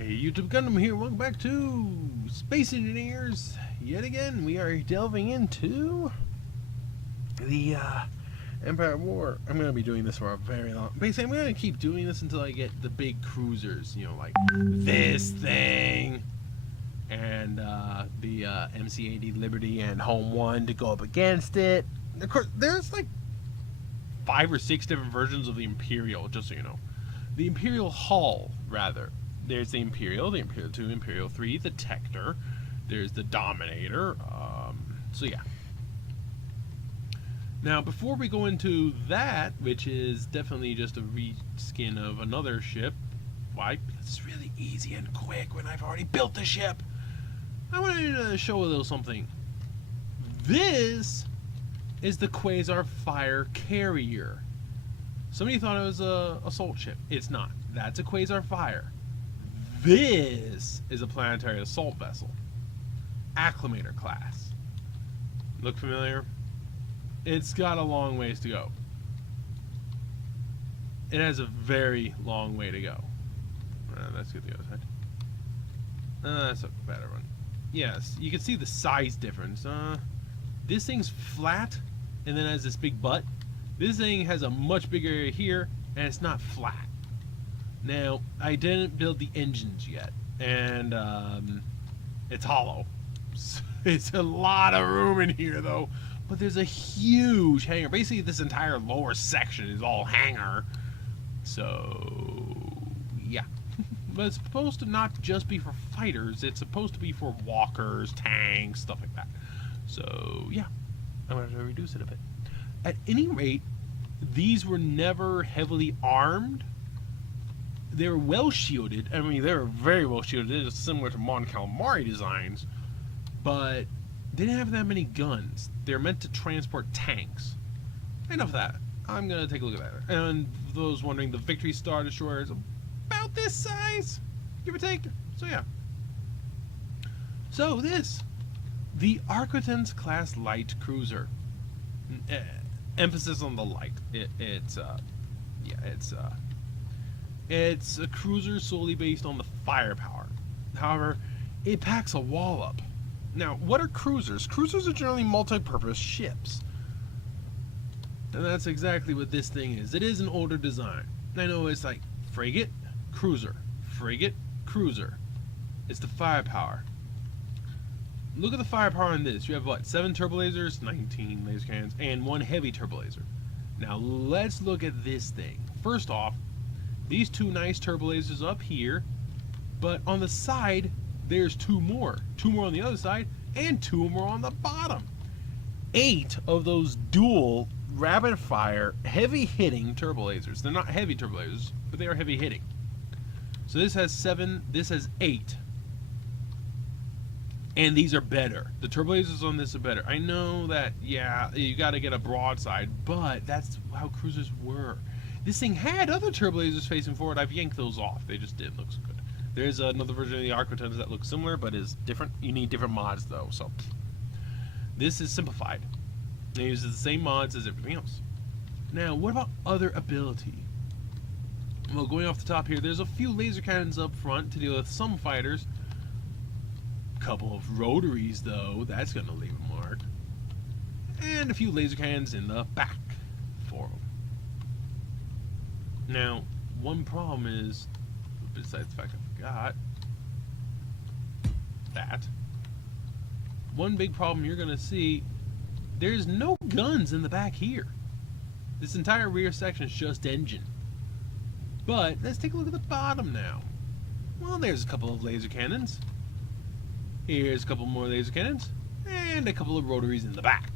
Hey YouTube Gundam here, welcome back to Space Engineers. Yet again, we are delving into the Empire War. I'm going to be doing this for a very long... Basically, I'm going to keep doing this until I get the big cruisers, you know, like this thing, and the MC-80 Liberty and Home 1 to go up against it. Of course, there's like 5 or 6 different versions of the Imperial, just so you know. The Imperial Hull, rather. There's the Imperial 2, Imperial 3, the Tector. There's the Dominator. So yeah. Now, before we go into that, which is definitely just a reskin of another ship, why? Because it's really easy and quick when I've already built the ship. I wanted to show a little something. This is the Quasar Fire Carrier. Somebody thought it was a assault ship. It's not. That's a Quasar Fire. This is a planetary assault vessel. Acclimator class. Look familiar? It's got a long ways to go. It has a very long way to go. Let's get the other side. That's a better one. Yes, you can see the size difference. This thing's flat and then has this big butt. This thing has a much bigger area here and it's not flat. Now, I didn't build the engines yet, and it's hollow. It's a lot of room in here, though, but there's a huge hangar. Basically, this entire lower section is all hangar, so yeah. But it's supposed to not just be for fighters, it's supposed to be for walkers, tanks, stuff like that. So, yeah, I'm going to reduce it a bit. At any rate, these were never heavily armed. They were well shielded. I mean, they were very well shielded. It's similar to Mon Calamari designs, but they didn't have that many guns. They're meant to transport tanks. Enough of that. I'm gonna take a look at that. And those wondering, the Victory Star Destroyer is about this size, give or take. So yeah. So this, the Arquitens class light cruiser. Emphasis on the light. It's a cruiser solely based on the firepower. However, it packs a wall up. Now, what are cruisers? Cruisers are generally multi-purpose ships. And that's exactly what this thing is. It is an older design. I know it's like frigate, cruiser, frigate, cruiser. It's the firepower. Look at the firepower on this. You have what? 7 turbolasers, 19 laser cannons, and 1 heavy turbolaser. Now, let's look at this thing. First off, these 2 nice turbolasers up here, but on the side, there's 2 more. 2 more on the other side, and 2 more on the bottom. 8 of those dual rapid fire, heavy hitting turbolasers. They're not heavy turbolasers, but they are heavy hitting. So this has 7, this has 8. And these are better. The turbolasers on this are better. I know that, yeah, you gotta get a broadside, but that's how cruisers were. This thing had other turbolasers facing forward. I've yanked those off. They just didn't look so good. There's another version of the Arquitens that looks similar, but is different. You need different mods, though. So this is simplified. It uses the same mods as everything else. Now, what about other ability? Well, going off the top here, there's a few laser cannons up front to deal with some fighters. Couple of rotaries, though. That's going to leave a mark. And a few laser cannons in the back for them. Now, one problem is, besides the fact I forgot that, one big problem you're going to see, there's no guns in the back here. This entire rear section is just engine. But let's take a look at the bottom now. Well, there's a couple of laser cannons. Here's a couple more laser cannons. And a couple of rotaries in the back.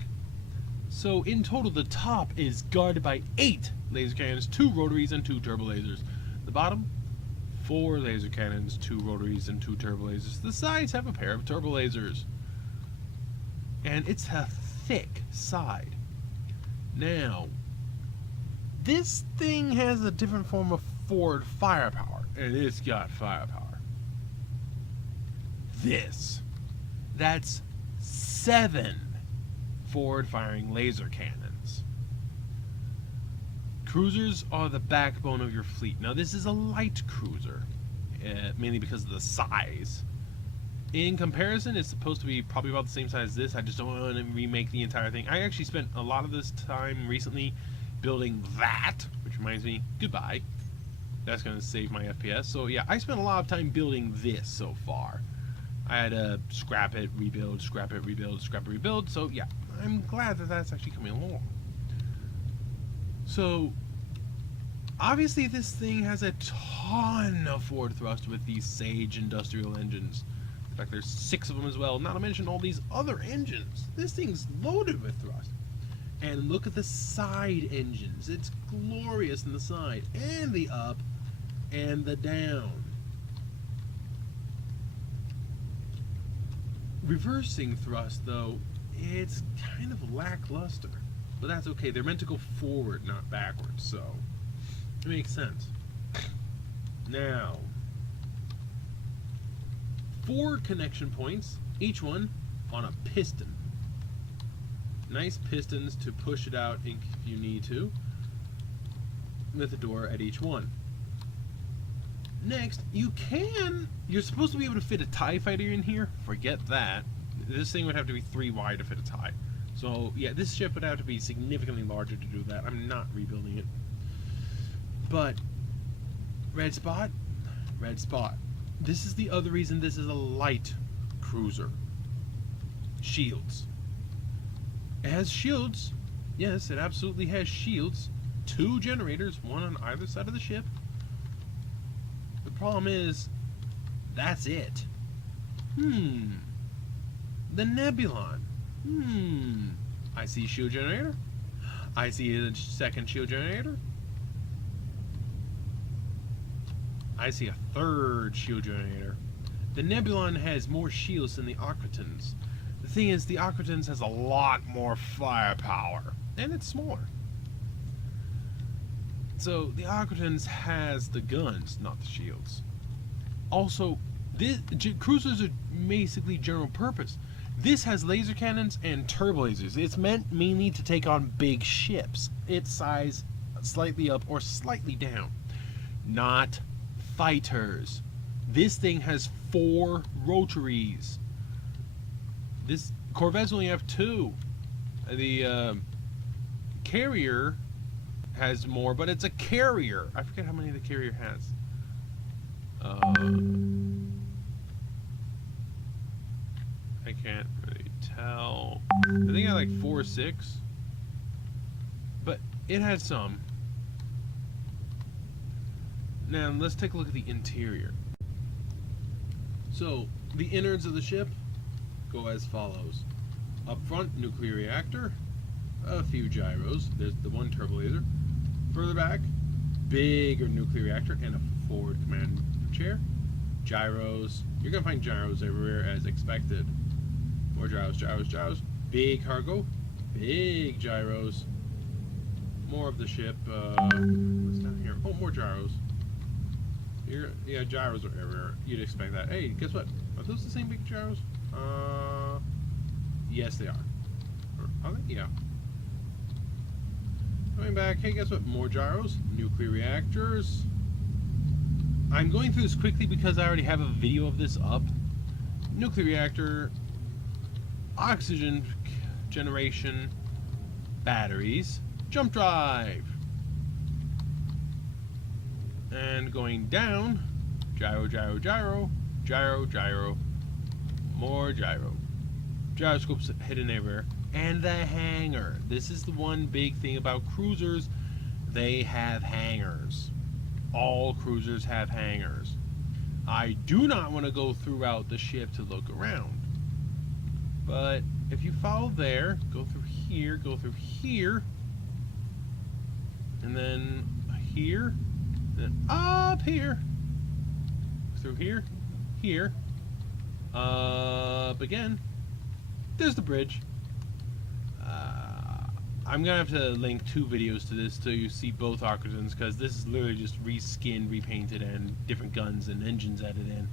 So in total, the top is guarded by 8 laser cannons, 2 rotaries, and 2 turbolasers. The bottom, 4 laser cannons, 2 rotaries, and 2 turbolasers. The sides have a pair of turbolasers. And it's a thick side. Now, this thing has a different form of forward firepower. And it's got firepower. That's 7 forward-firing laser cannons. Cruisers are the backbone of your fleet. Now, this is a light cruiser. mainly because of the size. In comparison, it's supposed to be probably about the same size as this. I just don't want to remake the entire thing. I actually spent a lot of this time recently building that, which reminds me, goodbye. That's going to save my FPS. So yeah, I spent a lot of time building this so far. I had to scrap it, rebuild, scrap it, rebuild, scrap it, rebuild. So yeah, I'm glad that that's actually coming along. So obviously this thing has a ton of forward thrust with these Sage industrial engines. In fact, there's 6 of them as well, not to mention all these other engines. This thing's loaded with thrust. And look at the side engines. It's glorious in the side, and the up, and the down. Reversing thrust, though, it's kind of lackluster. But that's okay. They're meant to go forward, not backwards, so it makes sense. Now, 4 connection points, each one on a piston. Nice pistons to push it out if you need to, with a door at each one. Next, you're supposed to be able to fit a TIE fighter in here. Forget that. This thing would have to be 3 wide to fit a TIE. So yeah, this ship would have to be significantly larger to do that. I'm not rebuilding it. But red spot. This is the other reason this is a light cruiser. Shields. It has shields. Yes, it absolutely has shields. 2 generators, one on either side of the ship. The problem is, that's it. The Nebulon. I see shield generator. I see a second shield generator. I see a third shield generator. The Nebulon has more shields than the Aquitans. The thing is, the Aquitans has a lot more firepower, and it's smaller. So the Aquitans has the guns, not the shields. Also, cruisers are basically general purpose. This has laser cannons and turbo lasers. It's meant mainly to take on big ships. Its size slightly up or slightly down. Not fighters. This thing has 4 rotaries. This Corvettes only have 2. The carrier has more, but it's a carrier. I forget how many the carrier has. I can't really tell. I think I like 4 or 6, but it had some. Now let's take a look at the interior. So the innards of the ship go as follows. Up front, nuclear reactor, a few gyros, there's the 1 turbo laser. Further back, bigger nuclear reactor and a forward command chair. Gyros, you're gonna find gyros everywhere as expected. More gyros, gyros, gyros. Big cargo, big gyros. More of the ship, what's down here? Oh, more gyros. Yeah, gyros are everywhere. You'd expect that. Hey, guess what? Are those the same big gyros? Yes, they are. Are they? Yeah. Coming back. Hey, guess what? More gyros. Nuclear reactors. I'm going through this quickly because I already have a video of this up. Nuclear reactor. Oxygen generation. Batteries. Jump drive. And going down, gyro, gyro, gyro, gyro, gyro, more gyro. Gyroscopes hidden everywhere. And the hangar. This is the one big thing about cruisers. They have hangars. All cruisers have hangars. I do not want to go throughout the ship to look around. But if you follow there, go through here, and then here, then up here, through here, up again. There's the bridge. I'm gonna have to link 2 videos to this so you see both Aquitans, because this is literally just reskinned, repainted, and different guns and engines added in.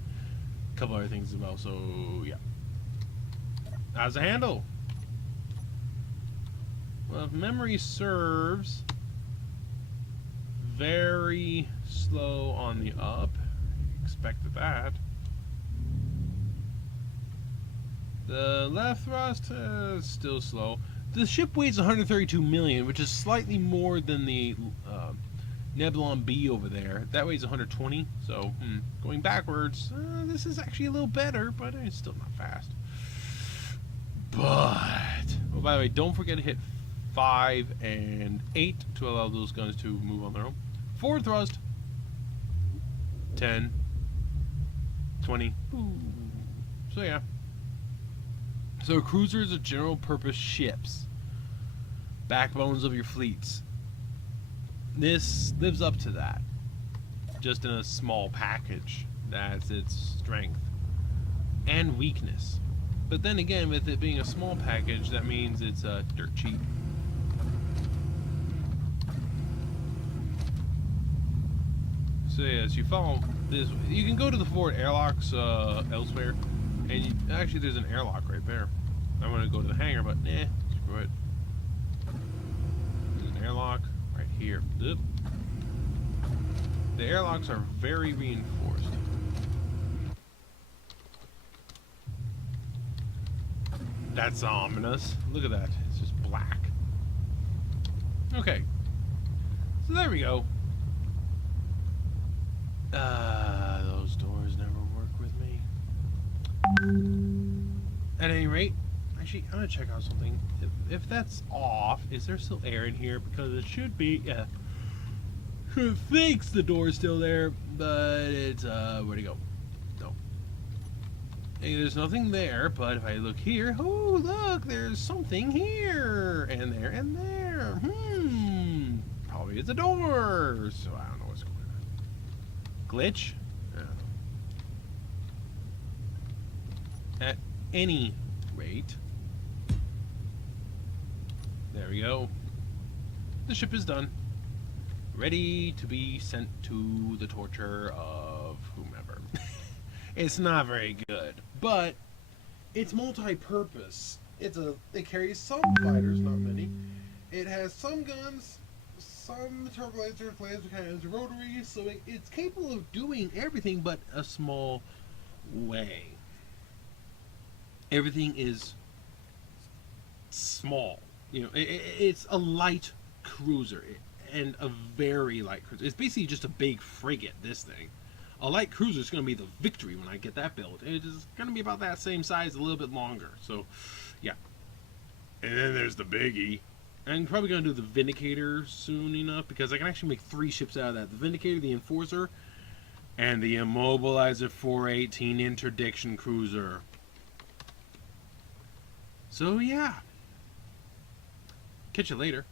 A couple other things as well, so yeah. How's the handle? Well, if memory serves, very slow on the up. expected that. The left thrust is still slow. The ship weighs 132 million, which is slightly more than the Nebulon B over there. That weighs 120, so going backwards, this is actually a little better, but it's still not fast. But, oh, by the way, don't forget to hit 5 and 8 to allow those guns to move on their own. Forward thrust. 10. 20. Ooh. So yeah. So cruisers are general purpose ships. Backbones of your fleets. This lives up to that. Just in a small package. That's its strength. And weakness. But then again, with it being a small package, that means it's dirt cheap. So yeah, as you follow this, you can go to the forward airlocks elsewhere. And actually, there's an airlock right there. I want to go to the hangar, but nah, screw it. There's an airlock right here. Oop. The airlocks are very reinforced. That's ominous. Look at that. It's just black. Okay. So there we go. Those doors never work with me. At any rate, actually, I'm gonna check out something. If that's off, is there still air in here? Because it should be. Yeah. It thinks the door's still there, but it's where'd it go? No. Hey, there's nothing there. But if I look here, oh look, there's something here and there and there. Probably it's a door. So I don't know what's going on. Glitch? Yeah. At any rate, there we go. The ship is done. Ready to be sent to the torture of whomever. It's not very good, but it's multi-purpose. It carries some fighters, not many. It has some guns, some turbo lasers, laser cannons, rotary, so it's capable of doing everything but a small way. Everything is small. You know, it's a light cruiser and a very light cruiser. It's basically just a big frigate, this thing. A light cruiser is going to be the Victory when I get that built. It is going to be about that same size, a little bit longer. So, yeah. And then there's the biggie. I'm probably going to do the Vindicator soon enough, because I can actually make 3 ships out of that. The Vindicator, the Enforcer, and the Immobilizer 418 Interdiction Cruiser. So, yeah. Catch you later.